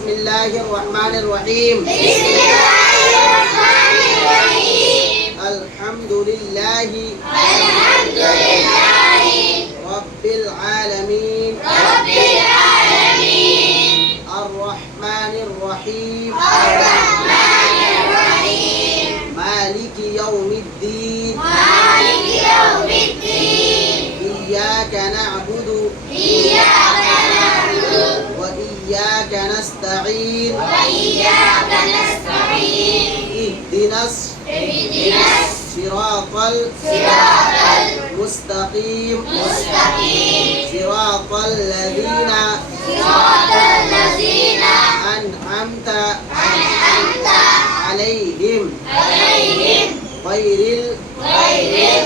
بسم الله الرحمن الرحيم. بسم الله الرحمن الرحيم. الحمد لله الحمد لله رب العالمين رب العالمين الرحمن الرحيم الرحمن الرحيم مالك يوم الدين مالك يوم الدين إياك نعبد إياك نعبد وإياك نستعين وإياك نستعين اهدنا اهدنا الصراط الصراط المستقيم المستقيم صراط الذين صراط الذين أنعمت أنعمت عليهم عليهم غير غير